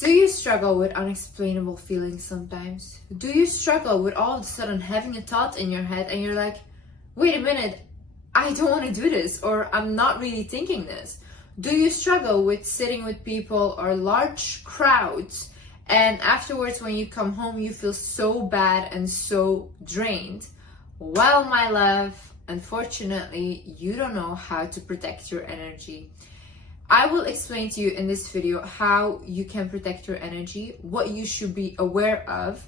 Do you struggle with unexplainable feelings sometimes? Do you struggle with all of a sudden having a thought in your head and you're like, wait a minute, I don't want to do this, or I'm not really thinking this? Do you struggle with sitting with people or large crowds and afterwards when you come home you feel so bad and so drained? Well, my love, unfortunately, you don't know how to protect your energy. I will explain to you in this video how you can protect your energy, what you should be aware of,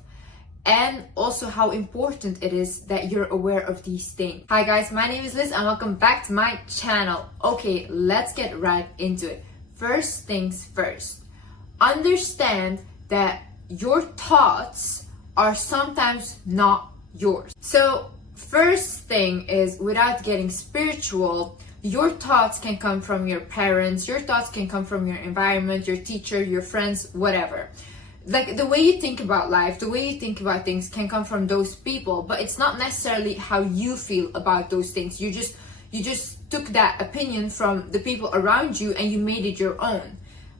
and also how important it is that you're aware of these things. Hi guys, my name is Liz and welcome back to my channel. Okay, let's get right into it. First things first, understand that your thoughts are sometimes not yours. So first thing is, without getting spiritual, your thoughts can come from your parents, your thoughts can come from your environment, your teacher, your friends, whatever. Like the way you think about life, the way you think about things can come from those people, but it's not necessarily how you feel about those things. You just took that opinion from the people around you and you made it your own.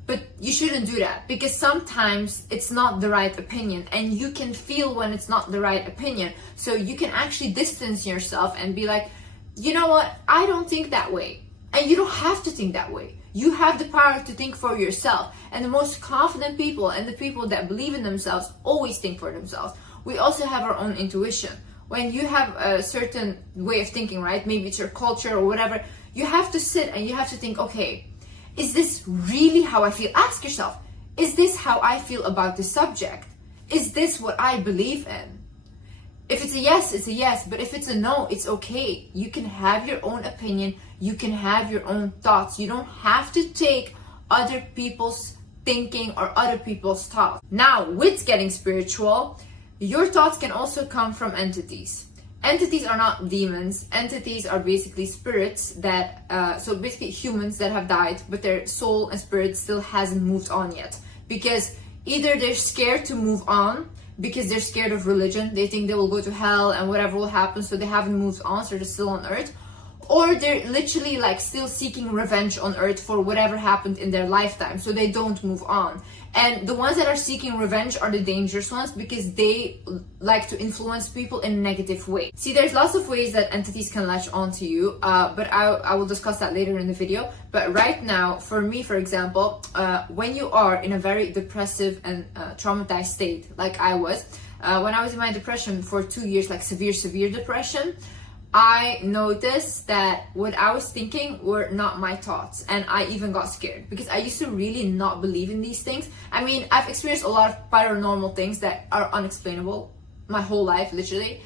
But you shouldn't do that, because sometimes it's not the right opinion and you can feel when it's not the right opinion. So you can actually distance yourself and be like, you know what, I don't think that way. And you don't have to think that way. You have the power to think for yourself. And the most confident people and the people that believe in themselves always think for themselves. We also have our own intuition. When you have a certain way of thinking, right? Maybe it's your culture or whatever. You have to sit and you have to think, okay, is this really how I feel? Ask yourself, is this how I feel about this subject? Is this what I believe in? If it's a yes, it's a yes. But if it's a no, it's okay. You can have your own opinion. You can have your own thoughts. You don't have to take other people's thinking or other people's thoughts. Now, with getting spiritual, your thoughts can also come from entities. Entities are not demons. Entities are basically spirits that, so basically humans that have died, but their soul and spirit still hasn't moved on yet. Because either they're scared to move on, because they're scared of religion, they think they will go to hell and whatever will happen, so they haven't moved on, so they're still on earth. Or they're literally like still seeking revenge on earth for whatever happened in their lifetime, so they don't move on. And the ones that are seeking revenge are the dangerous ones, because they like to influence people in a negative way. See, there's lots of ways that entities can latch onto you, but I will discuss that later in the video. But right now, for me, for example, when you are in a very depressive and traumatized state, like I was, when I was in my depression for 2 years, like severe depression, I noticed that what I was thinking were not my thoughts, and I even got scared because I used to really not believe in these things. I mean, I've experienced a lot of paranormal things that are unexplainable my whole life, literally,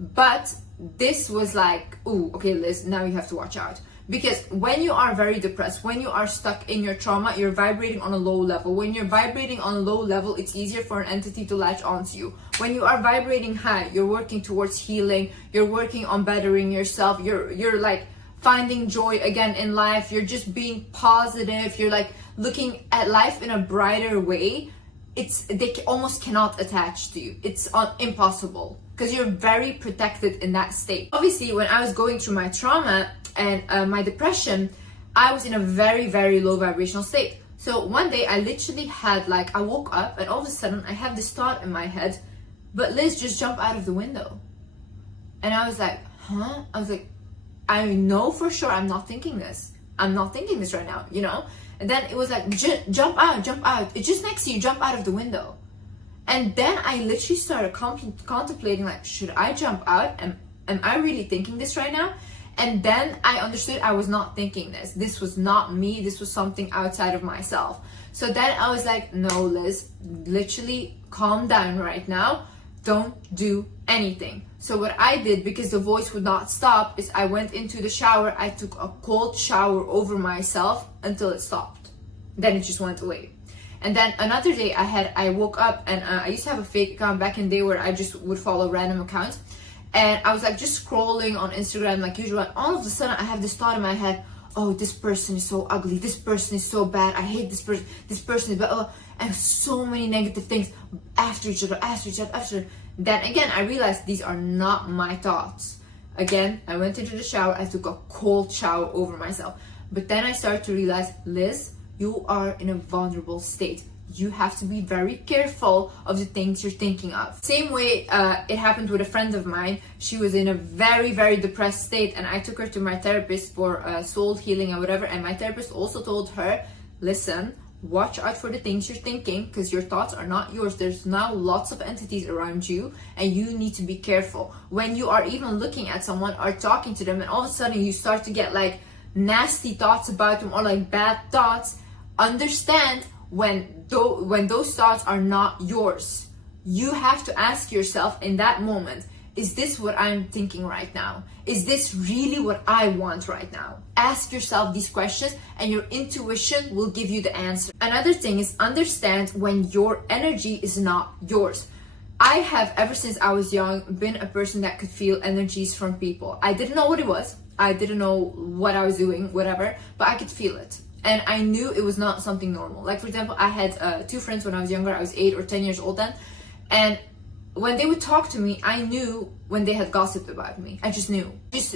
but this was like, ooh, okay, Liz, now you have to watch out. Because when you are very depressed, when you are stuck in your trauma, you're vibrating on a low level. When you're vibrating on a low level, it's easier for an entity to latch onto you. When you are vibrating high, you're working towards healing, you're working on bettering yourself, you're like finding joy again in life, you're just being positive, you're like looking at life in a brighter way. They almost cannot attach to you. It's impossible, because you're very protected in that state. Obviously, when I was going through my trauma and my depression, I was in a very low vibrational state. So one day I literally had I woke up and all of a sudden I have this thought in my head, but Liz, just jump out of the window. And I was like, huh? I was like, I know for sure I'm not thinking this. I'm not thinking this right now, you know? And then it was like, jump out. It's just next to you, jump out of the window. And then I literally started contemplating, like, should I jump out? Am I really thinking this right now? And then I understood I was not thinking this. This was not me. This was something outside of myself. So then I was like, no, Liz, literally calm down right now. Don't do anything. So what I did, because the voice would not stop, is I went into the shower. I took a cold shower over myself until it stopped. Then it just went away. And then another day I woke up and I used to have a fake account back in the day where I just would follow random accounts. And I was like just scrolling on Instagram like usual, and all of a sudden I have this thought in my head, oh, this person is so ugly, this person is so bad, I hate this person is bad, and so many negative things after each other. Then again, I realized these are not my thoughts. Again, I went into the shower, I took a cold shower over myself. But then I started to realize, Liz, you are in a vulnerable state. you have to be very careful of the things you're thinking of. Same way it happened with a friend of mine. She was in a very, very depressed state, and I took her to my therapist for soul healing and whatever, and my therapist also told her, listen, watch out for the things you're thinking, because your thoughts are not yours. There's now lots of entities around you, and you need to be careful. When you are even looking at someone or talking to them, and all of a sudden you start to get like nasty thoughts about them or like bad thoughts, understand when those thoughts are not yours. You have to ask yourself in that moment, is this what I'm thinking right now? Is this really what I want right now? Ask yourself these questions, and your intuition will give you the answer. Another thing is understand when your energy is not yours. I have, ever since I was young, been a person that could feel energies from people. I didn't know what it was. I didn't know what I was doing, whatever, but I could feel it. And I knew it was not something normal. Like, for example, I had 2 friends when I was younger. I was 8 or 10 years old then. And when they would talk to me, I knew when they had gossiped about me. I just knew.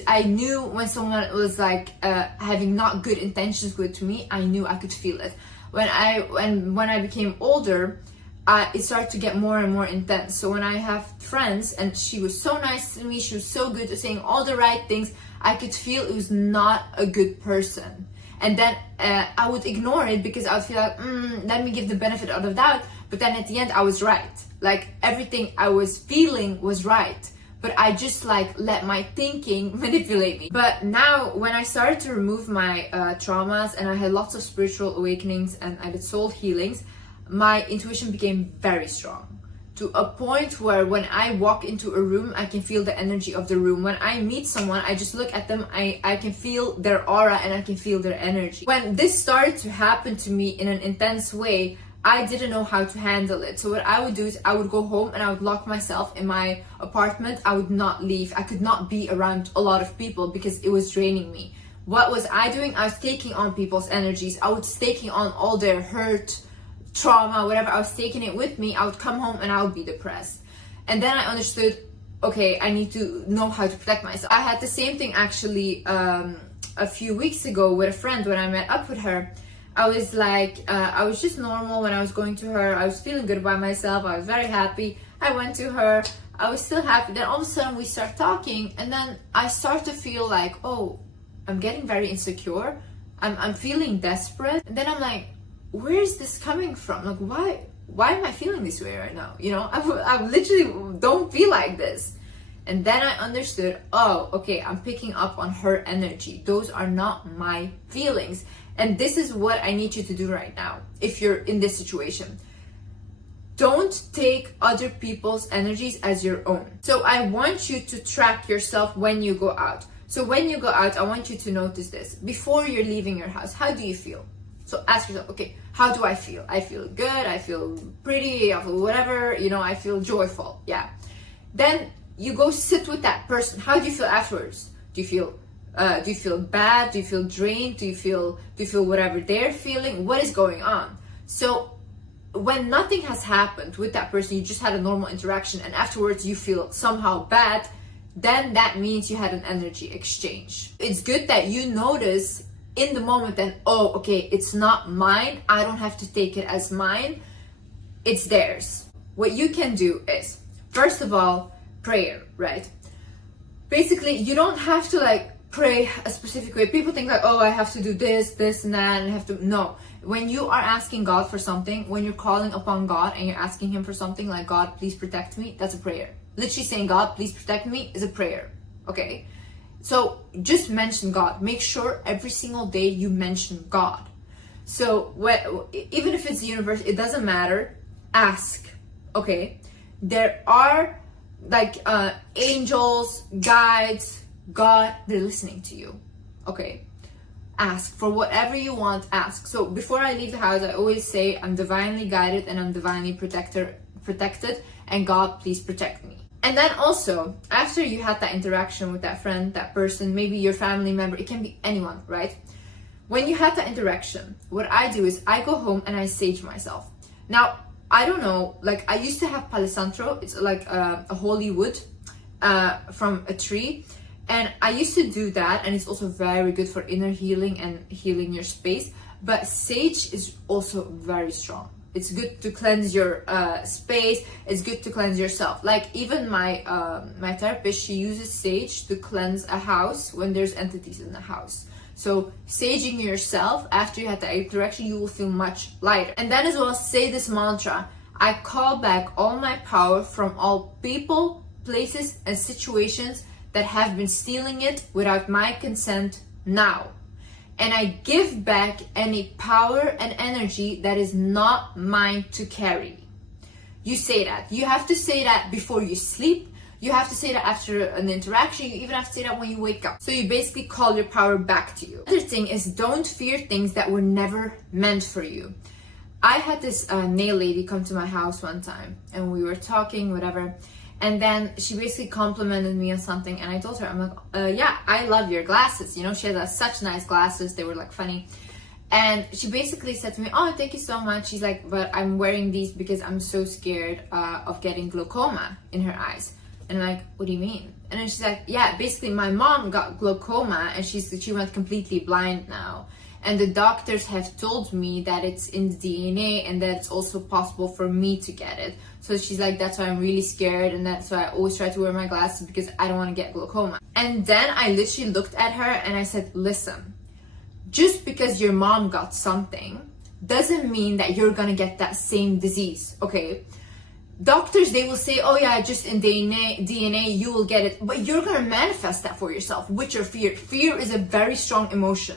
I knew when someone was like having not good intentions with me. I knew, I could feel it. When I became older, it started to get more and more intense. So when I have friends, and she was so nice to me, she was so good at saying all the right things, I could feel it was not a good person. And then I would ignore it because I would feel like, let me give the benefit of the doubt. But then at the end, I was right. Like, everything I was feeling was right. But I just like let my thinking manipulate me. But now when I started to remove my traumas, and I had lots of spiritual awakenings, and I did soul healings, my intuition became very strong. To a point where when I walk into a room, I can feel the energy of the room. When I meet someone, I just look at them, I can feel their aura, and I can feel their energy. When this started to happen to me in an intense way, I didn't know how to handle it. So what I would do is I would go home and I would lock myself in my apartment. I would not leave. I could not be around a lot of people because it was draining me. What was I doing? I was taking on people's energies. I was taking on all their hurt, trauma, whatever. I was taking it with me. I would come home and I would be depressed. And then I understood, okay, I need to know how to protect myself. I had the same thing actually a few weeks ago with a friend. When I met up with her, I was like, I was just normal when I was going to her. I was feeling good about myself. I was very happy. I went to her. I was still happy. Then all of a sudden we start talking, and then I start to feel like, oh, I'm getting very insecure. I'm feeling desperate. And then I'm like, where is this coming from? Like, why am I feeling this way right now? You know, I literally don't feel like this. And then I understood, oh, okay, I'm picking up on her energy. Those are not my feelings. And this is what I need you to do right now. If you're in this situation, don't take other people's energies as your own. So I want you to track yourself when you go out. So when you go out, I want you to notice this. Before you're leaving your house, how do you feel? So ask yourself, okay, how do I feel? I feel good, I feel pretty, I feel whatever, you know, I feel joyful, yeah. Then you go sit with that person. How do you feel afterwards? Do you feel bad? Do you feel drained? Do you feel whatever they're feeling? What is going on? So when nothing has happened with that person, you just had a normal interaction, and afterwards you feel somehow bad, then that means you had an energy exchange. It's good that you notice in the moment then, oh, okay, it's not mine. I don't have to take it as mine. It's theirs. What you can do is, first of all, prayer, right? Basically, you don't have to like pray a specific way. People think like, oh, I have to do this, and that, and I have to, no. When you are asking God for something, when you're calling upon God and you're asking him for something like, God, please protect me, that's a prayer. Literally saying, God, please protect me is a prayer, okay? So just mention God. Make sure every single day you mention God. So even if it's the universe, it doesn't matter. Ask, okay? There are like angels, guides, God, they're listening to you, okay? Ask for whatever you want, ask. So before I leave the house, I always say, I'm divinely guided and I'm divinely protected, and God, please protect me. And then also, after you had that interaction with that friend, that person, maybe your family member, it can be anyone, right? When you had that interaction, what I do is I go home and I sage myself. Now, I don't know, like I used to have palo santo, it's like a holy wood from a tree. And I used to do that, and it's also very good for inner healing and healing your space. But sage is also very strong. It's good to cleanse your space. It's good to cleanse yourself. Like even my my therapist, she uses sage to cleanse a house when there's entities in the house. So saging yourself after you had the interaction, you will feel much lighter. And then as well, say this mantra: I call back all my power from all people, places, and situations that have been stealing it without my consent now. And I give back any power and energy that is not mine to carry. You say that. You have to say that before you sleep. You have to say that after an interaction. You even have to say that when you wake up. So you basically call your power back to you. Another thing is, don't fear things that were never meant for you. I had this nail lady come to my house one time, and we were talking, whatever. And then she basically complimented me on something, and I told her, I'm like, yeah, I love your glasses. You know, she has such nice glasses. They were like funny. And she basically said to me, oh, thank you so much. She's like, but I'm wearing these because I'm so scared of getting glaucoma in her eyes. And I'm like, what do you mean? And then she's like, yeah, basically my mom got glaucoma and she went completely blind now. And the doctors have told me that it's in the DNA and that it's also possible for me to get it. So she's like, that's why I'm really scared, and that's why I always try to wear my glasses, because I don't want to get glaucoma. And then I literally looked at her and I said, listen, just because your mom got something doesn't mean that you're gonna get that same disease, okay? Doctors, they will say, oh yeah, just in DNA you will get it, but you're gonna manifest that for yourself with your fear. Fear is a very strong emotion.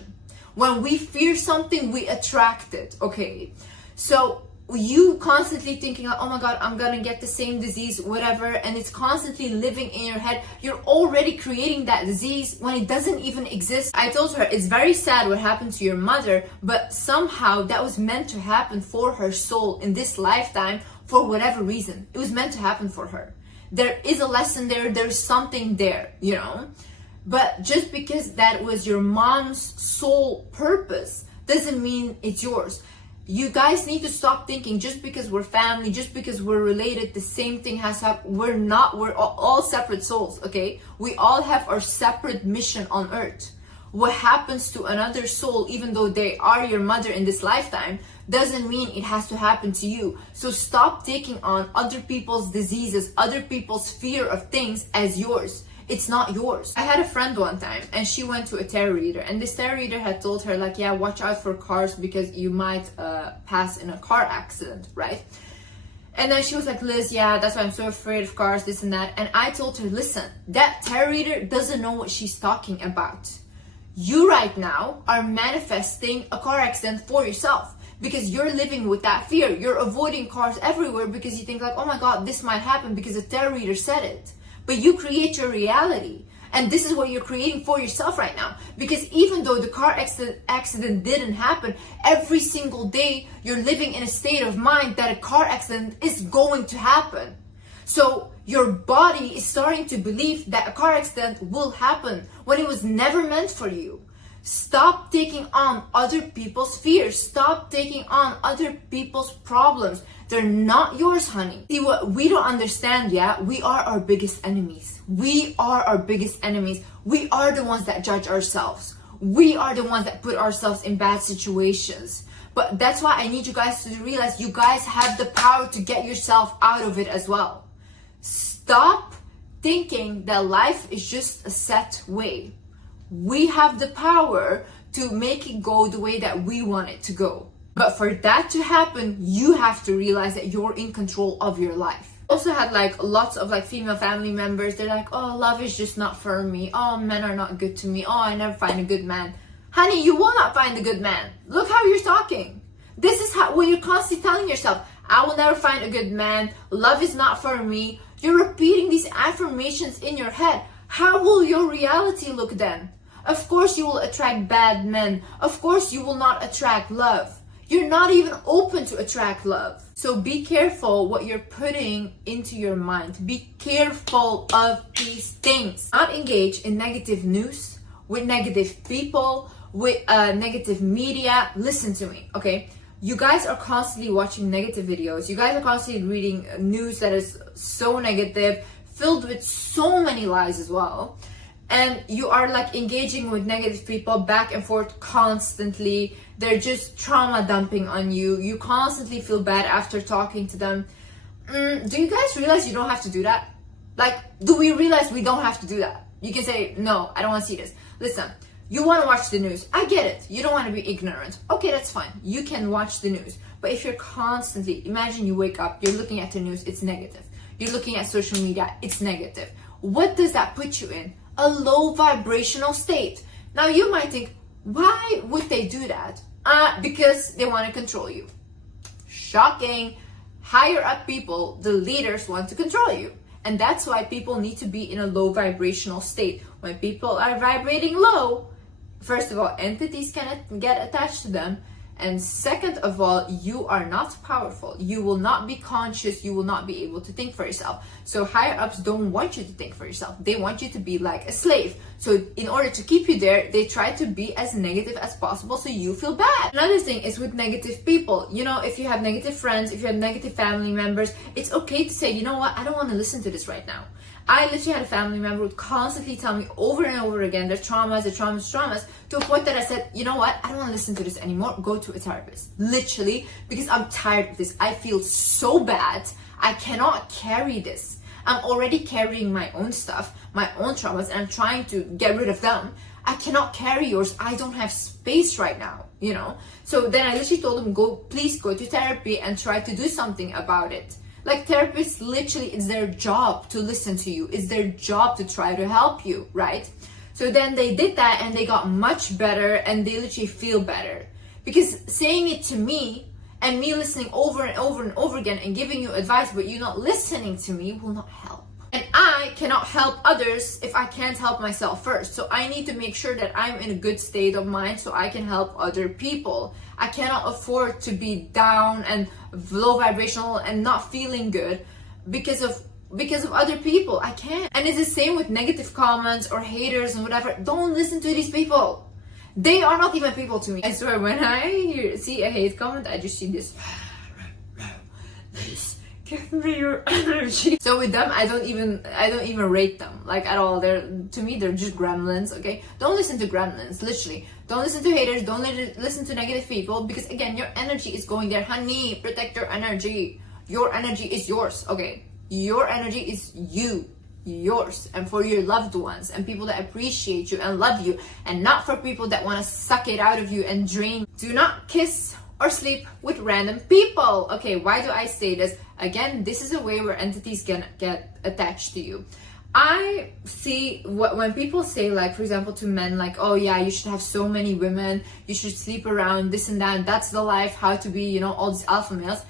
When we fear something, we attract it, okay? So you constantly thinking like, oh my god, I'm gonna get the same disease, whatever, and it's constantly living in your head, you're already creating that disease when it doesn't even exist. I told her, it's very sad what happened to your mother, but somehow that was meant to happen for her soul in this lifetime. For whatever reason, it was meant to happen for her. There is a lesson there, there's something there, you know? But just because that was your mom's sole purpose doesn't mean it's yours. You guys need to stop thinking just because we're family, just because we're related, the same thing has to happen. We're not, we're all separate souls, okay? We all have our separate mission on earth. What happens to another soul, even though they are your mother in this lifetime, doesn't mean it has to happen to you. So stop taking on other people's diseases, other people's fear of things as yours. It's not yours. I had a friend one time and she went to a tarot reader, and this tarot reader had told her like, yeah, watch out for cars because you might pass in a car accident, right? And then she was like, Liz, yeah, that's why I'm so afraid of cars, this and that. And I told her, listen, that tarot reader doesn't know what she's talking about. You right now are manifesting a car accident for yourself because you're living with that fear. You're avoiding cars everywhere because you think like, oh my god, this might happen because a tarot reader said it. But you create your reality, and this is what you're creating for yourself right now. Because even though the car accident didn't happen, every single day you're living in a state of mind that a car accident is going to happen. So your body is starting to believe that a car accident will happen when it was never meant for you. Stop taking on other people's fears. Stop taking on other people's problems. They're not yours, honey. See, what we don't understand, yeah? We are our biggest enemies. We are our biggest enemies. We are the ones that judge ourselves. We are the ones that put ourselves in bad situations. But that's why I need you guys to realize you guys have the power to get yourself out of it as well. Stop thinking that life is just a set way. We have the power to make it go the way that we want it to go. But for that to happen, you have to realize that you're in control of your life. Also had like lots of like female family members. They're like, oh, love is just not for me. Oh, men are not good to me. Oh, I never find a good man. Honey, you will not find a good man. Look how you're talking. This is how when you're constantly telling yourself, I will never find a good man. Love is not for me. You're repeating these affirmations in your head. How will your reality look then? Of course you will attract bad men. Of course you will not attract love. You're not even open to attract love. So be careful what you're putting into your mind. Be careful of these things. Not engage in negative news, with negative people, with negative media. Listen to me, okay? You guys are constantly watching negative videos. You guys are constantly reading news that is so negative, filled with so many lies as well. And you are like engaging with negative people back and forth constantly. They're just trauma dumping on you. You constantly feel bad after talking to them. Do you guys realize you don't have to do that? Like, do we realize we don't have to do that? You can say, no, I don't want to see this. Listen, you want to watch the news. I get it. You don't want to be ignorant. Okay, that's fine. You can watch the news. But if you're constantly, imagine you wake up, you're looking at the news, it's negative. You're looking at social media, it's negative. What does that put you in? A low vibrational state. Now you might think, why would they do that? Because they want to control you. Shocking. Higher up people, the leaders, want to control you. And that's why people need to be in a low vibrational state. When people are vibrating low, first of all, entities can get attached to them. And second of all, you are not powerful. You will not be conscious. You will not be able to think for yourself. So higher ups don't want you to think for yourself. They want you to be like a slave. So in order to keep you there, they try to be as negative as possible so you feel bad. Another thing is with negative people. You know, if you have negative friends, if you have negative family members, it's okay to say, you know what, I don't want to listen to this right now. I literally had a family member who would constantly tell me over and over again their traumas, to a point that I said, you know what, I don't want to listen to this anymore. Go to a therapist. Literally, because I'm tired of this. I feel so bad. I cannot carry this. I'm already carrying my own stuff, my own traumas, and I'm trying to get rid of them. I cannot carry yours. I don't have space right now, you know? So then I literally told him, please go to therapy and try to do something about it. Like, therapists, literally, it's their job to listen to you. It's their job to try to help you, right? So then they did that and they got much better and they literally feel better. Because saying it to me and me listening over and over and over again and giving you advice, but you not listening to me, will not help. And I cannot help others if I can't help myself first. So I need to make sure that I'm in a good state of mind so I can help other people. I cannot afford to be down and low vibrational and not feeling good because of other people. I can't. And it's the same with negative comments or haters and whatever. Don't listen to these people. They are not even people to me. I swear, when I see a hate comment, I just see this. Give me your energy. So with them, I don't even rate them, like, at all. To me, they're just gremlins. Okay, don't listen to gremlins. Literally, don't listen to haters. Don't listen to negative people, because again, your energy is going there. Honey, protect your energy. Your energy is yours. Okay, your energy is yours, and for your loved ones and people that appreciate you and love you, and not for people that want to suck it out of you and drain. Do not kiss or sleep with random people. Okay, why do I say this? Again, this is a way where entities can get attached to you. I see when people say, like, for example, to men, like, oh yeah, you should have so many women, you should sleep around, this and that, and that's the life, how to be, you know, all these alpha males.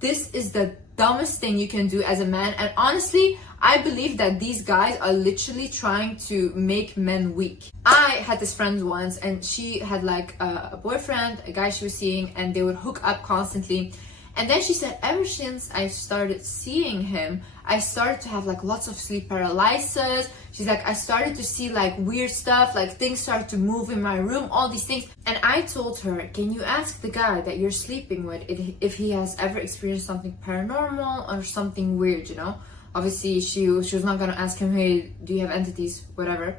This is the dumbest thing you can do as a man. And honestly, I believe that these guys are literally trying to make men weak. I had this friend once, and she had like a boyfriend, a guy she was seeing, and they would hook up constantly. And then she said, ever since I started seeing him, I started to have like lots of sleep paralysis. She's like, I started to see like weird stuff, like things started to move in my room, all these things. And I told her, can you ask the guy that you're sleeping with if he has ever experienced something paranormal or something weird, you know? Obviously, she was not gonna ask him, hey, do you have entities, whatever.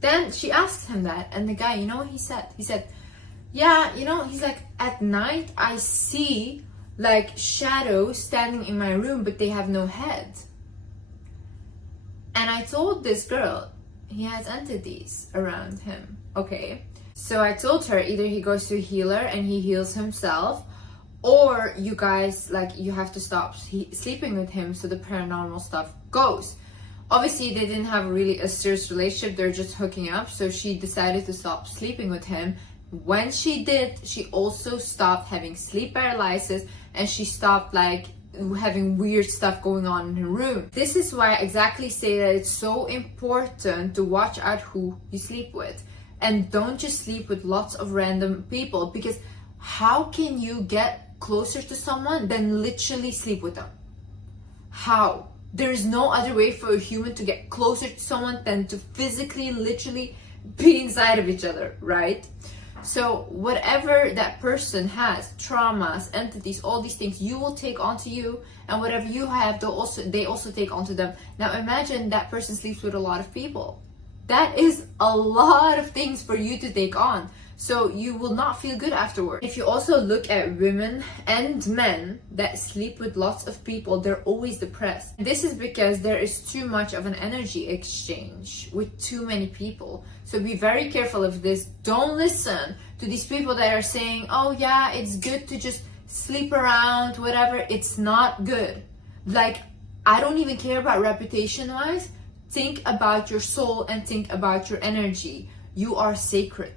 Then she asked him that, and the guy, you know what he said? He said, yeah, you know, he's like, at night I see like shadows standing in my room, but they have no head. And I told this girl, he has entities around him. Okay, so I told her, either he goes to a healer and he heals himself, or you guys, like, you have to stop sleeping with him so the paranormal stuff goes. Obviously, they didn't have really a serious relationship, they're just hooking up, so she decided to stop sleeping with him. When she did, she also stopped having sleep paralysis, and she stopped like having weird stuff going on in her room. This is why I exactly say that it's so important to watch out who you sleep with, and don't just sleep with lots of random people, because how can you get closer to someone than literally sleep with them? How? There is no other way for a human to get closer to someone than to physically, literally be inside of each other, right? So whatever that person has, traumas, entities, all these things, you will take onto you, and whatever you have, they also take onto them. Now imagine that person sleeps with a lot of people. That is a lot of things for you to take on. So you will not feel good afterward. If you also look at women and men that sleep with lots of people, they're always depressed. This is because there is too much of an energy exchange with too many people. So be very careful of this. Don't listen to these people that are saying, oh yeah, it's good to just sleep around, whatever. It's not good. Like, I don't even care about reputation wise. Think about your soul and think about your energy. You are sacred.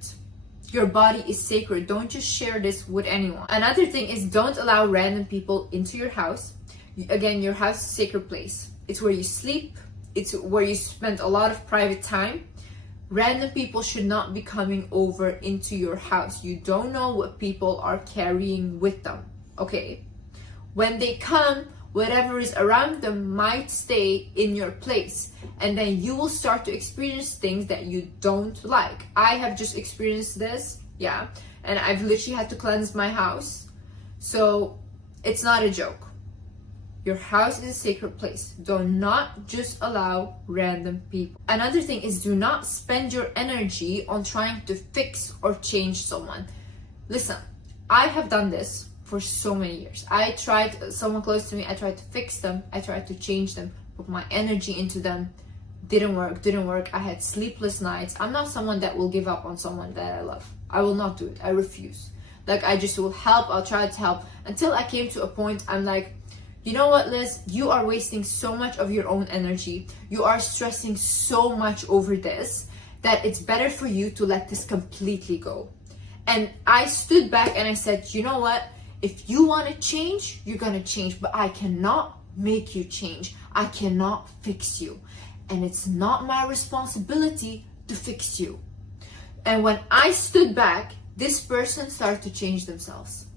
Your body is sacred. Don't just share this with anyone. Another thing is, don't allow random people into your house. Again, your house is a sacred place. It's where you sleep. It's where you spend a lot of private time. Random people should not be coming over into your house. You don't know what people are carrying with them, okay? When they come, whatever is around them might stay in your place, and then you will start to experience things that you don't like. I have just experienced this, yeah, and I've literally had to cleanse my house. So it's not a joke. Your house is a sacred place. Do not just allow random people. Another thing is, do not spend your energy on trying to fix or change someone. Listen, I have done this for so many years. I tried, someone close to me, I tried to fix them, I tried to change them, put my energy into them. Didn't work. I had sleepless nights. I'm not someone that will give up on someone that I love. I will not do it. I refuse. Like, I just will help, I'll try to help, until I came to a point, I'm like, you know what, Liz, you are wasting so much of your own energy. You are stressing so much over this that it's better for you to let this completely go. And I stood back and I said, you know what? If you want to change, you're going to change, but I cannot make you change. I cannot fix you. And it's not my responsibility to fix you. And when I stood back, this person started to change themselves.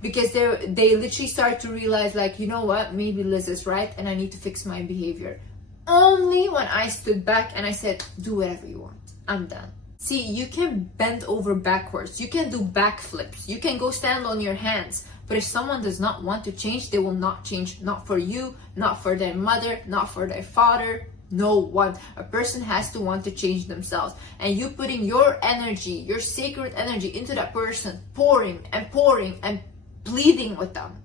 Because they literally started to realize, like, you know what, maybe Liz is right and I need to fix my behavior. Only when I stood back and I said, do whatever you want. I'm done. See, you can bend over backwards. You can do backflips. You can go stand on your hands. But if someone does not want to change, they will not change. Not for you, not for their mother, not for their father. No one. A person has to want to change themselves. And you putting your energy, your sacred energy into that person, pouring and pleading with them,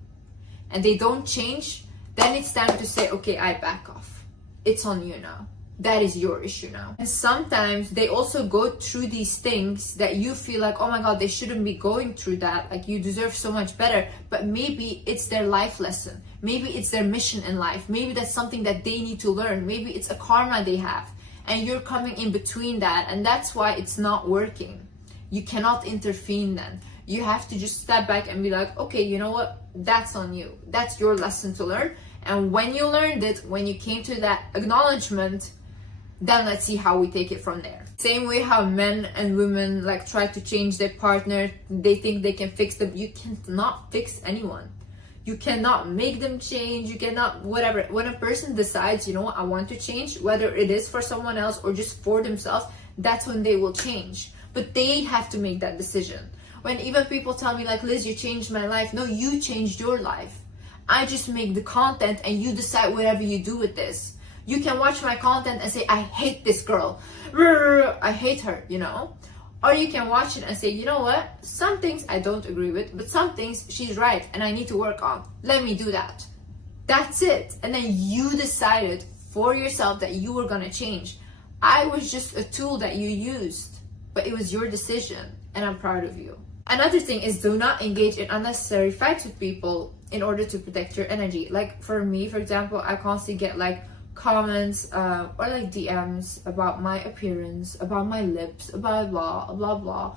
and they don't change, then it's time to say, okay, I back off. It's on you now. That is your issue now. And sometimes they also go through these things that you feel like, oh my God, they shouldn't be going through that. Like, you deserve so much better. But maybe it's their life lesson. Maybe it's their mission in life. Maybe that's something that they need to learn. Maybe it's a karma they have. And you're coming in between that. And that's why it's not working. You cannot intervene then. You have to just step back and be like, okay, you know what? That's on you. That's your lesson to learn. And when you learned it, when you came to that acknowledgement, then let's see how we take it from there. Same way how men and women like try to change their partner, they think they can fix them. You cannot fix anyone. You cannot make them change. You cannot, whatever. When a person decides, you know what, I want to change, whether it is for someone else or just for themselves, that's when they will change. But they have to make that decision. When even people tell me like, Liz, you changed my life. No, you changed your life. I just make the content and you decide whatever you do with this. You can watch my content and say, I hate this girl. I hate her, you know? Or you can watch it and say, you know what? Some things I don't agree with, but some things she's right and I need to work on. Let me do that. That's it. And then you decided for yourself that you were gonna change. I was just a tool that you used, but it was your decision and I'm proud of you. Another thing is, do not engage in unnecessary fights with people in order to protect your energy. Like for me, for example, I constantly get like comments or like DMs about my appearance, about my lips, about blah, blah, blah.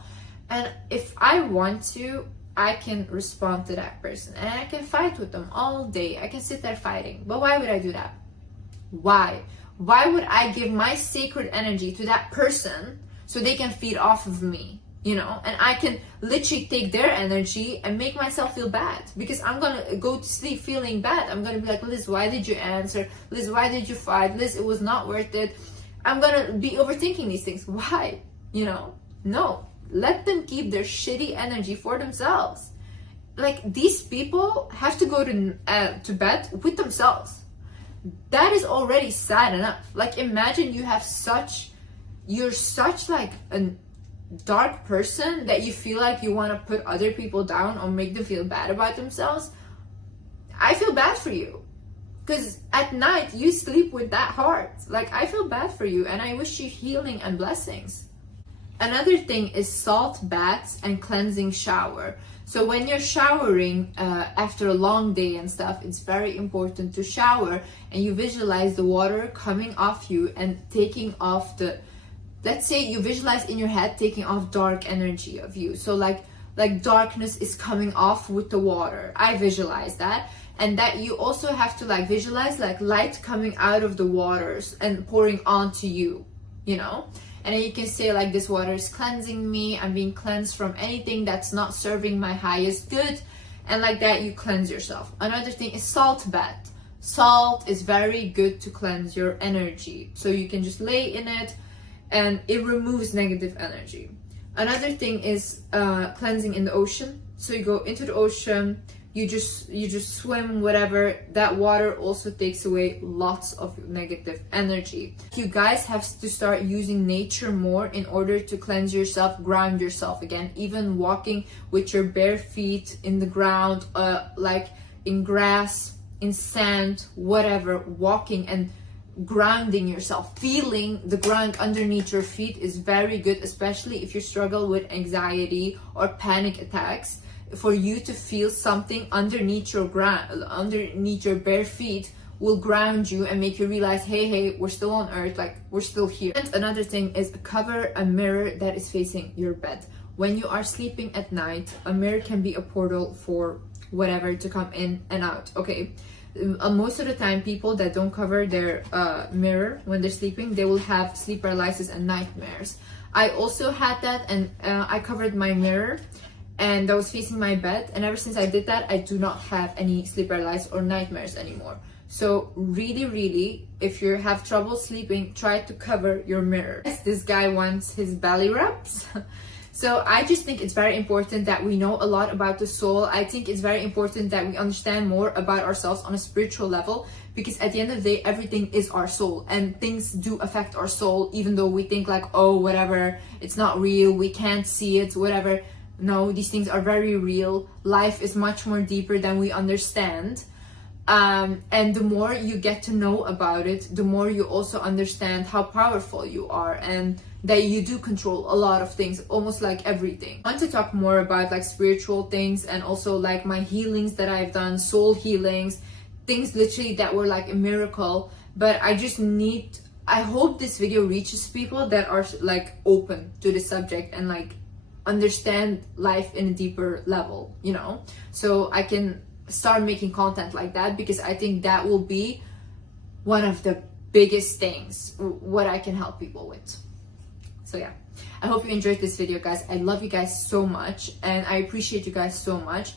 And if I want to, I can respond to that person and I can fight with them all day. I can sit there fighting. But why would I do that? Why? Why would I give my sacred energy to that person so they can feed off of me? You know, and I can literally take their energy and make myself feel bad because I'm gonna go to sleep feeling bad. I'm gonna be like, Liz, why did you answer? Liz, why did you fight? Liz, it was not worth it. I'm gonna be overthinking these things. Why? You know, no, let them keep their shitty energy for themselves. Like, these people have to go to bed with themselves. That is already sad enough. Like, imagine you're such like dark person that you feel like you want to put other people down or make them feel bad about themselves, I feel bad for you. Because at night you sleep with that heart. Like, I feel bad for you and I wish you healing and blessings. Another thing is salt baths and cleansing shower. So when you're showering after a long day and stuff, it's very important to shower and you visualize the water coming off you and taking off the, let's say you visualize in your head taking off dark energy of you. So like darkness is coming off with the water. I visualize that. And that you also have to like visualize like light coming out of the waters and pouring onto you, you know? And then you can say like, this water is cleansing me. I'm being cleansed from anything that's not serving my highest good. And like that, you cleanse yourself. Another thing is salt bath. Salt is very good to cleanse your energy. So you can just lay in it and it removes negative energy. Another thing is cleansing in the ocean. So you go into the ocean, you just swim, whatever. That water also takes away lots of negative energy. You guys have to start using nature more in order to cleanse yourself, ground yourself again. Even walking with your bare feet in the ground, like in grass, in sand, whatever, walking and grounding yourself, feeling the ground underneath your feet is very good, especially if you struggle with anxiety or panic attacks. For you to feel something underneath your ground, underneath your bare feet, will ground you and make you realize, hey, we're still on earth, like we're still here. And another thing is cover a mirror that is facing your bed. When you are sleeping at night, a mirror can be a portal for whatever to come in and out. Okay, most of the time people that don't cover their mirror when they're sleeping, they will have sleep paralysis and nightmares. I also had that, and I covered my mirror and that was facing my bed, and ever since I did that, I do not have any sleep paralysis or nightmares anymore. So really, if you have trouble sleeping, try to cover your mirror. This guy wants his belly rubs. So I just think it's very important that we know a lot about the soul. I think it's very important that we understand more about ourselves on a spiritual level, because at the end of the day, everything is our soul and things do affect our soul, even though we think like, oh, whatever, it's not real, we can't see it, whatever. No, these things are very real. Life is much more deeper than we understand. And the more you get to know about it, the more you also understand how powerful you are and that you do control a lot of things, almost like everything. I want to talk more about like spiritual things and also like my healings that I've done, soul healings, things literally that were like a miracle. But I hope this video reaches people that are like open to the subject and like understand life in a deeper level, you know? So I can start making content like that, because I think that will be one of the biggest things what I can help people with. So yeah, I hope you enjoyed this video, guys. I love you guys so much and I appreciate you guys so much,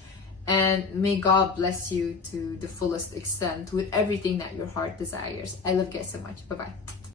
and may God bless you to the fullest extent with everything that your heart desires. I love you guys so much. Bye bye.